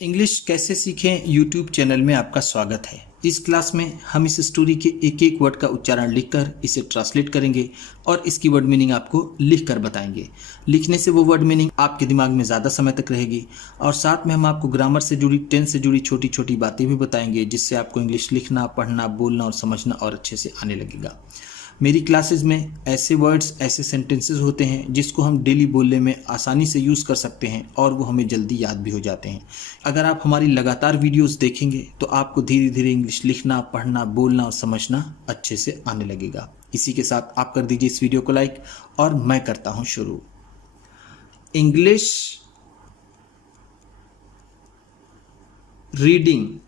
English कैसे सीखें YouTube channel में आपका स्वागत है। इस क्लास में हम इस स्टोरी के एक एक वर्ड का उच्चारण लिखकर इसे ट्रांसलेट करेंगे और इसकी वर्ड मीनिंग आपको लिखकर बताएंगे। लिखने से वो वर्ड मीनिंग आपके दिमाग में ज़्यादा समय तक रहेगी और साथ में हम आपको ग्रामर से जुड़ी, टेंस से जुड़ी छोटी छोटी बातें भी बताएंगे, जिससे आपको इंग्लिश लिखना, पढ़ना, बोलना और समझना और अच्छे से आने लगेगा। मेरी क्लासेस में ऐसे वर्ड्स, ऐसे सेंटेंसेस होते हैं जिसको हम डेली बोलने में आसानी से यूज़ कर सकते हैं और वो हमें जल्दी याद भी हो जाते हैं। अगर आप हमारी लगातार वीडियोस देखेंगे तो आपको धीरे धीरे इंग्लिश लिखना, पढ़ना, बोलना और समझना अच्छे से आने लगेगा। इसी के साथ आप कर दीजिए इस वीडियो को लाइक और मैं करता हूँ शुरू। इंग्लिश रीडिंग,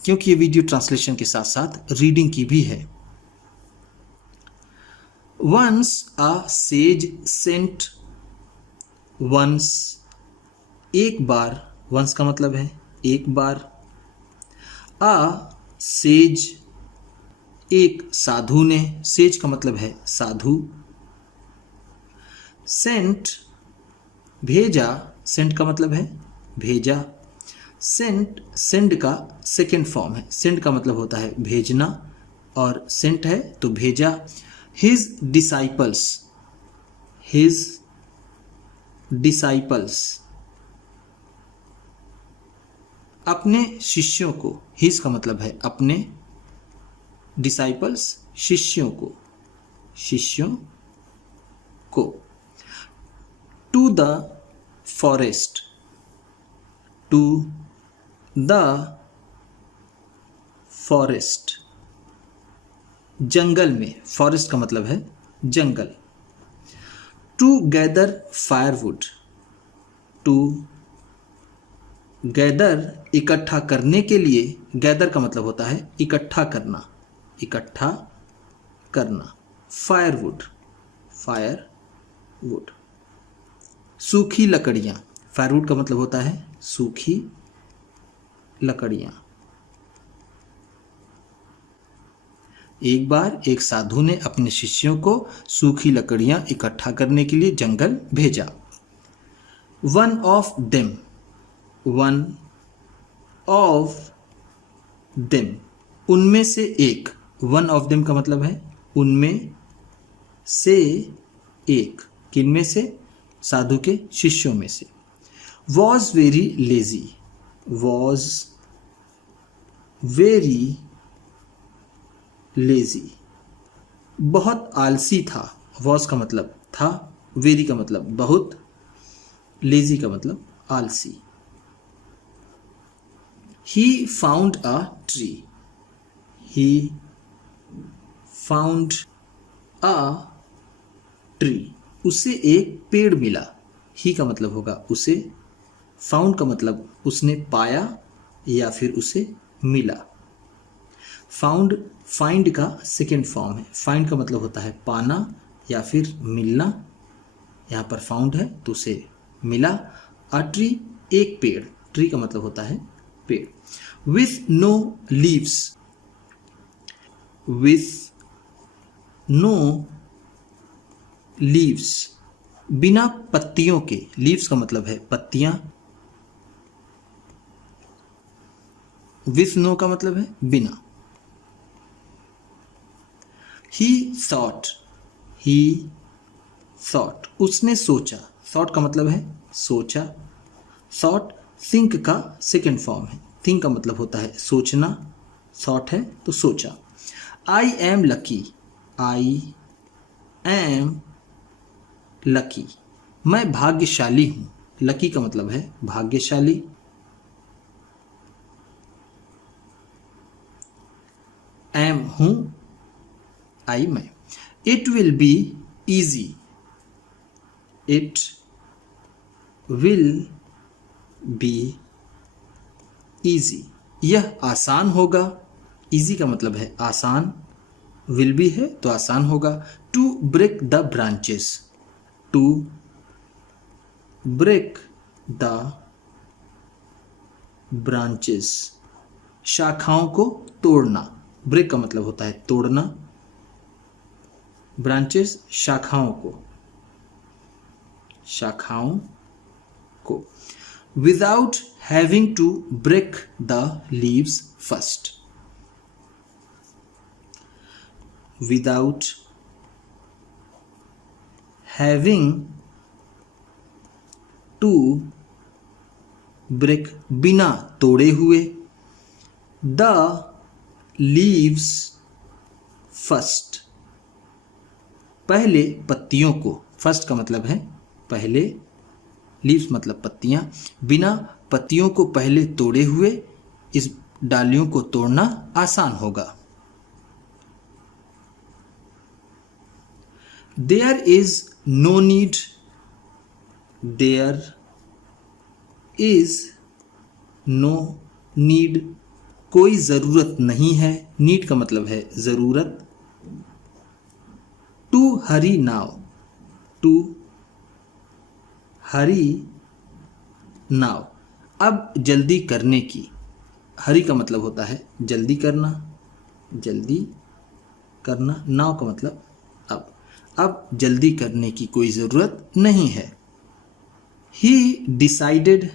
क्योंकि ये वीडियो ट्रांसलेशन के साथ साथ रीडिंग की भी है। Once a sage said, once एक बार, वंस का मतलब है एक बार। अ सेज एक साधु ने, सेज का मतलब है साधु। सेंट भेजा, सेंट का मतलब है भेजा। सेंट सेंड का सेकेंड फॉर्म है। सेंड का मतलब होता है भेजना और सेंट है तो भेजा। हिज डिसाइपल्स, हिज डिसाइपल्स अपने शिष्यों को, हिज का मतलब है अपने, डिसाइपल्स शिष्यों को, शिष्यों को। To the forest, to the forest जंगल में, फॉरेस्ट का मतलब है जंगल। To gather firewood, to gather इकट्ठा करने के लिए, गैदर का मतलब होता है इकट्ठा करना, इकट्ठा करना। फायरवुड, फायरवुड सूखी लकड़ियां, फायरवुड का मतलब होता है सूखी लकड़ियां। एक बार एक साधु ने अपने शिष्यों को सूखी लकड़ियां इकट्ठा करने के लिए जंगल भेजा। One of them, one of them उनमें से एक। वन ऑफ देम का मतलब है उनमें से एक, किनमें से, साधु के शिष्यों में से। Was very lazy, was very lazy बहुत आलसी था। वॉज का मतलब था, वेरी का मतलब बहुत, लेजी का मतलब आलसी। He found a tree, he found a tree उसे एक पेड़ मिला। ही का मतलब होगा उसे, फाउंड का मतलब उसने पाया या फिर उसे मिला। फाउंड फाइंड का सेकेंड फॉर्म है। फाइंड का मतलब होता है पाना या फिर मिलना, यहाँ पर फाउंड है तो उसे मिला। अ ट्री एक पेड़, ट्री का मतलब होता है पेड़। With no leaves, with no leaves बिना पत्तियों के, लीव्स का मतलब है पत्तियां, विथ नो का मतलब है बिना। ही थॉट, ही थॉट उसने सोचा, थॉट का मतलब है सोचा। थॉट थिंक का सेकेंड फॉर्म है। थिंक का मतलब होता है सोचना, थॉट है तो सोचा। I am lucky, I am lucky मैं भाग्यशाली हूं। लकी का मतलब है भाग्यशाली। एम हूं, आई मैं। It will be easy, it will be easy यह आसान होगा। ईजी का मतलब है आसान, विल बी है तो आसान होगा। To break the branches, to break the branches शाखाओं को तोड़ना। ब्रेक का मतलब होता है तोड़ना, ब्रांचेस शाखाओं को, शाखाओं को, without having to break the leaves first, without having to break, बिना तोड़े हुए, द लीव्स फर्स्ट, पहले पत्तियों को, फर्स्ट का मतलब है पहले, लीव्स मतलब पत्तियां, बिना पत्तियों को पहले तोड़े हुए इस डालियों को तोड़ना आसान होगा। There is no need, there is no need, कोई ज़रूरत नहीं है, नीड का मतलब है ज़रूरत, to hurry now, to hurry now, अब जल्दी करने की, हरी का मतलब होता है जल्दी करना, जल्दी करना, नाउ का मतलब अब जल्दी करने की कोई ज़रूरत नहीं है। ही डिसाइडेड,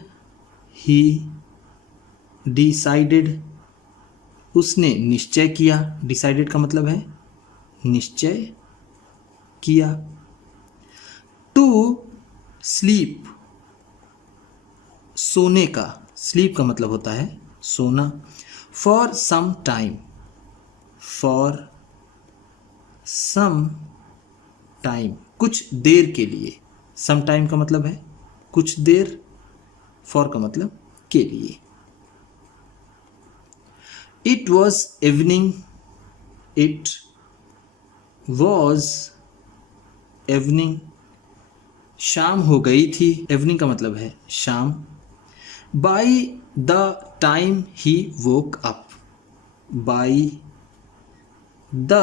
उसने निश्चय किया, डिसाइडेड का मतलब है निश्चय किया। टू स्लीप, सोने का, स्लीप का मतलब होता है सोना। For some time, for some time, कुछ देर के लिए, सम टाइम का मतलब है कुछ देर, फॉर का मतलब के लिए। It was evening, it was evening, शाम हो गई थी, इवनिंग का मतलब है शाम। By the time he woke up, by the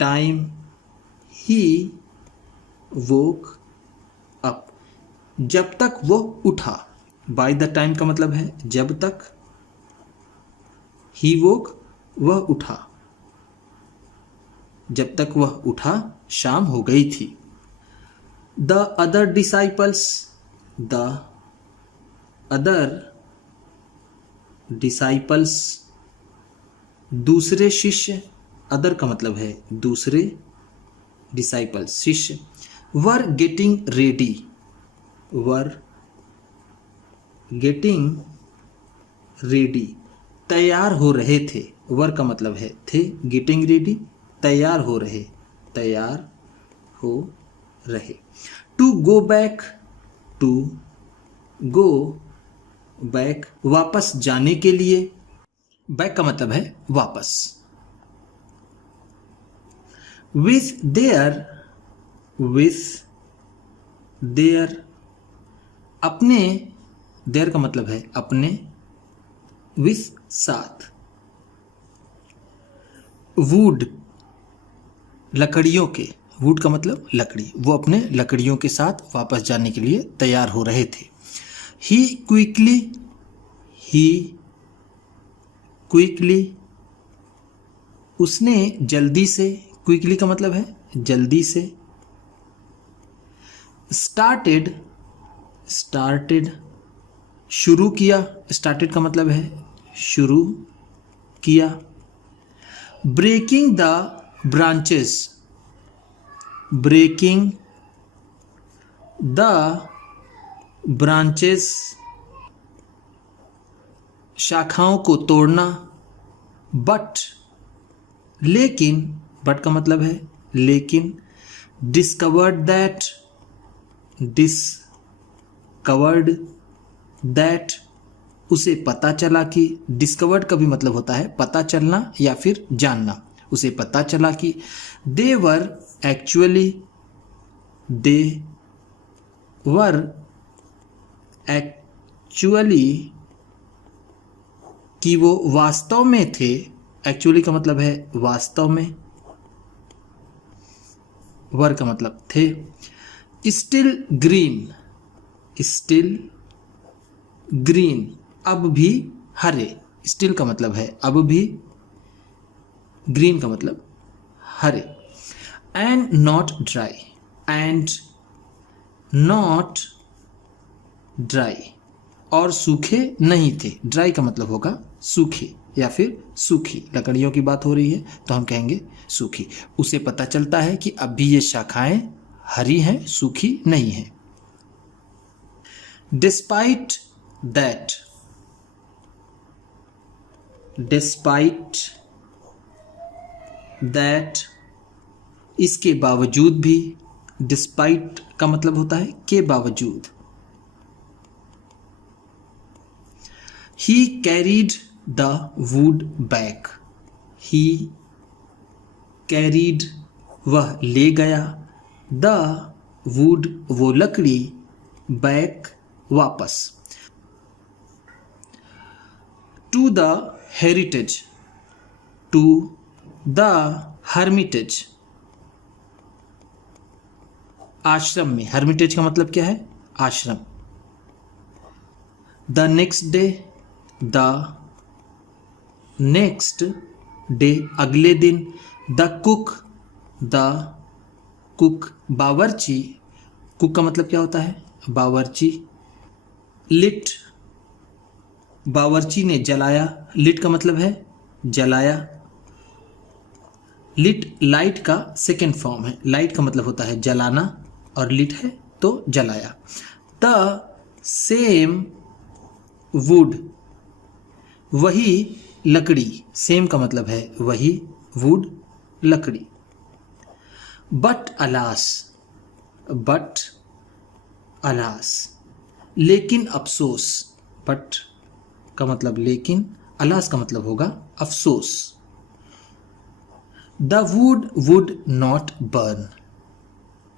time he woke up, जब तक वो उठा, बाय द टाइम का मतलब है जब तक, ही वोक वह उठा, जब तक वह उठा शाम हो गई थी। The other disciples, the other disciples, दूसरे शिष्य, अदर का मतलब है दूसरे, डिसाइपल्स शिष्य, were getting ready, were getting ready, तैयार हो रहे थे, वर का मतलब है थे, गेटिंग रेडी तैयार हो रहे, तैयार हो रहे। To go back, to go back, वापस जाने के लिए, बैक का मतलब है वापस। विथ देयर, अपने, देयर का मतलब है अपने, विथ साथ। वुड, लकड़ियों के, वुड का मतलब लकड़ी, वो अपने लकड़ियों के साथ वापस जाने के लिए तैयार हो रहे थे। ही क्विकली, उसने जल्दी से, क्विकली का मतलब है जल्दी से। स्टार्टेड, शुरू किया, स्टार्टेड का मतलब है शुरू किया। Breaking the branches, breaking the branches, शाखाओं को तोड़ना। बट, लेकिन, बट का मतलब है लेकिन। डिस्कवर्ड दैट, उसे पता चला कि, डिस्कवर्ड का भी मतलब होता है पता चलना या फिर जानना, उसे पता चला कि दे वर एक्चुअली, कि वो वास्तव में थे, एक्चुअली का मतलब है वास्तव में, वर का मतलब थे। स्टिल ग्रीन, अब भी हरे, स्टिल का मतलब है अब भी, ग्रीन का मतलब हरे। एंड नॉट ड्राई, और सूखे नहीं थे। ड्राई का मतलब होगा सूखे या फिर सूखी। लकड़ियों की बात हो रही है तो हम कहेंगे सूखी। उसे पता चलता है कि अब भी ये शाखाएं हरी हैं, सूखी नहीं हैं। डिस्पाइट दैट, डिस्पाइट दैट, इसके बावजूद भी। डिस्पाइट का मतलब होता है के बावजूद। He carried the wood back. He carried, वह ले गया, the wood, वो लकड़ी, back, वापस, to the heritage, to the hermitage, आश्रम में। hermitage का मतलब क्या है? आश्रम। the next day, the next day, अगले दिन। द कुक, द कुक, बावर्ची। कुक का मतलब क्या होता है? बावर्ची। लिट, बावर्ची ने जलाया। लिट का मतलब है जलाया। लिट लाइट का सेकेंड फॉर्म है। लाइट का मतलब होता है जलाना और लिट है तो जलाया। द सेम वुड, वही लकड़ी। सेम का मतलब है वही, वुड लकड़ी। बट अलास, बट अलास, लेकिन अफसोस। बट का मतलब लेकिन, अलास का मतलब होगा अफसोस। The wood would not burn,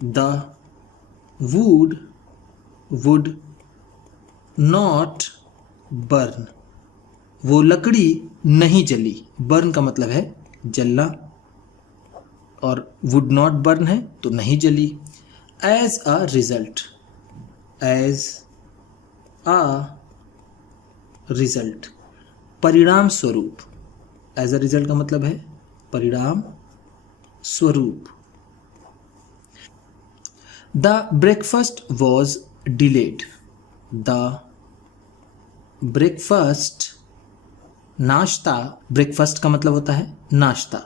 the wood would not burn, वो लकड़ी नहीं जली। बर्न का मतलब है जलना और वुड नॉट बर्न है तो नहीं जली। As a result, as a result, परिणाम स्वरूप। एज अ रिजल्ट का मतलब है परिणाम स्वरूप। The breakfast was delayed, the breakfast, नाश्ता। ब्रेकफास्ट का मतलब होता है नाश्ता।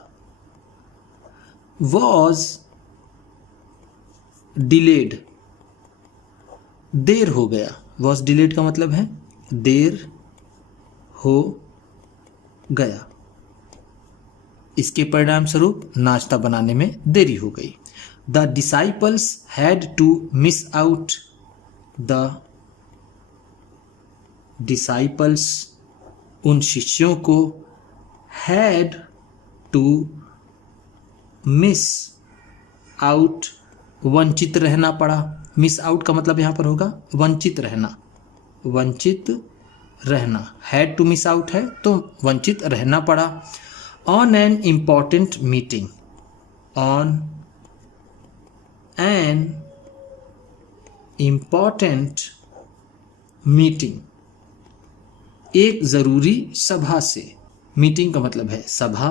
वॉज डिलेड, देर हो गया। वॉज डिलेड का मतलब है देर हो गया। इसके परिणाम स्वरूप नाश्ता बनाने में देरी हो गई। The disciples had to miss out, the disciples, उन शिष्यों को, हैड टू मिस आउट, वंचित रहना पड़ा। मिस आउट का मतलब यहां पर होगा वंचित रहना, वंचित रहना। हैड टू मिस आउट है तो वंचित रहना पड़ा। On an important meeting, on an important meeting, एक जरूरी सभा से। मीटिंग का मतलब है सभा,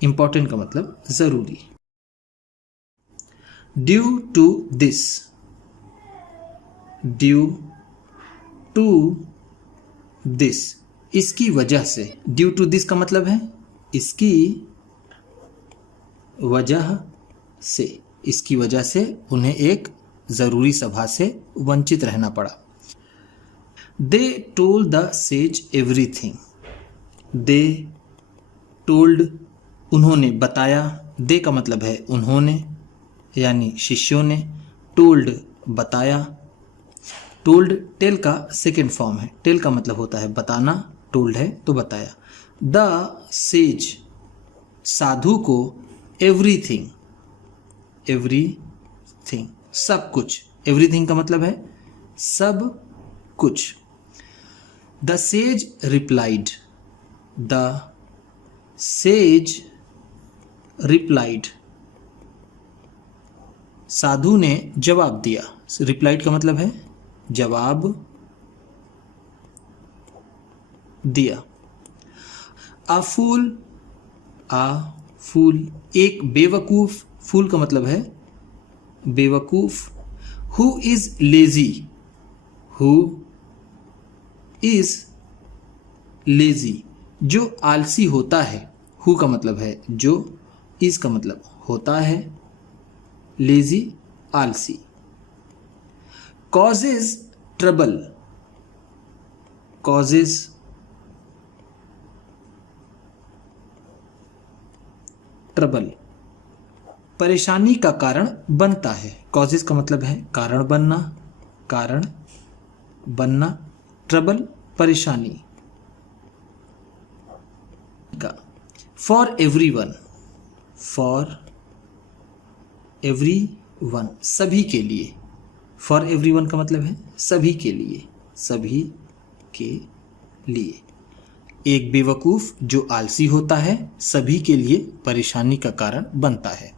इंपॉर्टेंट का मतलब जरूरी। Due to this, due to this, इसकी वजह से। ड्यू टू दिस का मतलब है इसकी वजह से। इसकी वजह से उन्हें एक जरूरी सभा से वंचित रहना पड़ा। They told the sage everything. They told, उन्होंने बताया। दे का मतलब है उन्होंने यानी शिष्यों ने। told बताया। told टेल का सेकेंड फॉर्म है। टेल का मतलब होता है बताना, told है तो बताया। the sage, साधु को, everything, everything, सब कुछ। everything का मतलब है सब कुछ। The sage replied, the sage replied, साधु ने जवाब दिया। रिप्लाइड का मतलब है जवाब दिया। A fool, a fool, एक बेवकूफ। फूल का मतलब है बेवकूफ। Who is lazy, who is lazy, जो आलसी होता है, हु का मतलब है जो, इज का मतलब होता है, लेजी आलसी। कॉजेज ट्रबल, कॉजेज ट्रबल, परेशानी का कारण बनता है। कॉजेज का मतलब है कारण बनना, कारण बनना, ट्रबल परेशानी का। फॉर एवरीवन, फॉर एवरीवन सभी के लिए, फॉर एवरीवन का मतलब है सभी के लिए, सभी के लिए। एक बेवकूफ़ जो आलसी होता है सभी के लिए परेशानी का कारण बनता है।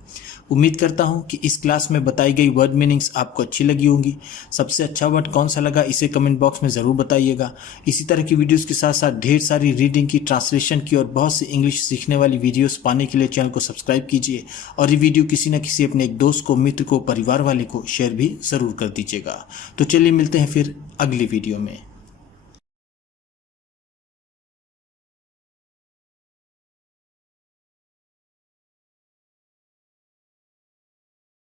उम्मीद करता हूँ कि इस क्लास में बताई गई वर्ड मीनिंग्स आपको अच्छी लगी होंगी। सबसे अच्छा वर्ड कौन सा लगा इसे कमेंट बॉक्स में ज़रूर बताइएगा। इसी तरह की वीडियोस के साथ साथ ढेर सारी रीडिंग की, ट्रांसलेशन की और बहुत सी इंग्लिश सीखने वाली वीडियोस पाने के लिए चैनल को सब्सक्राइब कीजिए और ये वीडियो किसी न किसी अपने एक दोस्त को, मित्र को, परिवार वाले को शेयर भी ज़रूर कर दीजिएगा। तो चलिए मिलते हैं फिर अगली वीडियो में।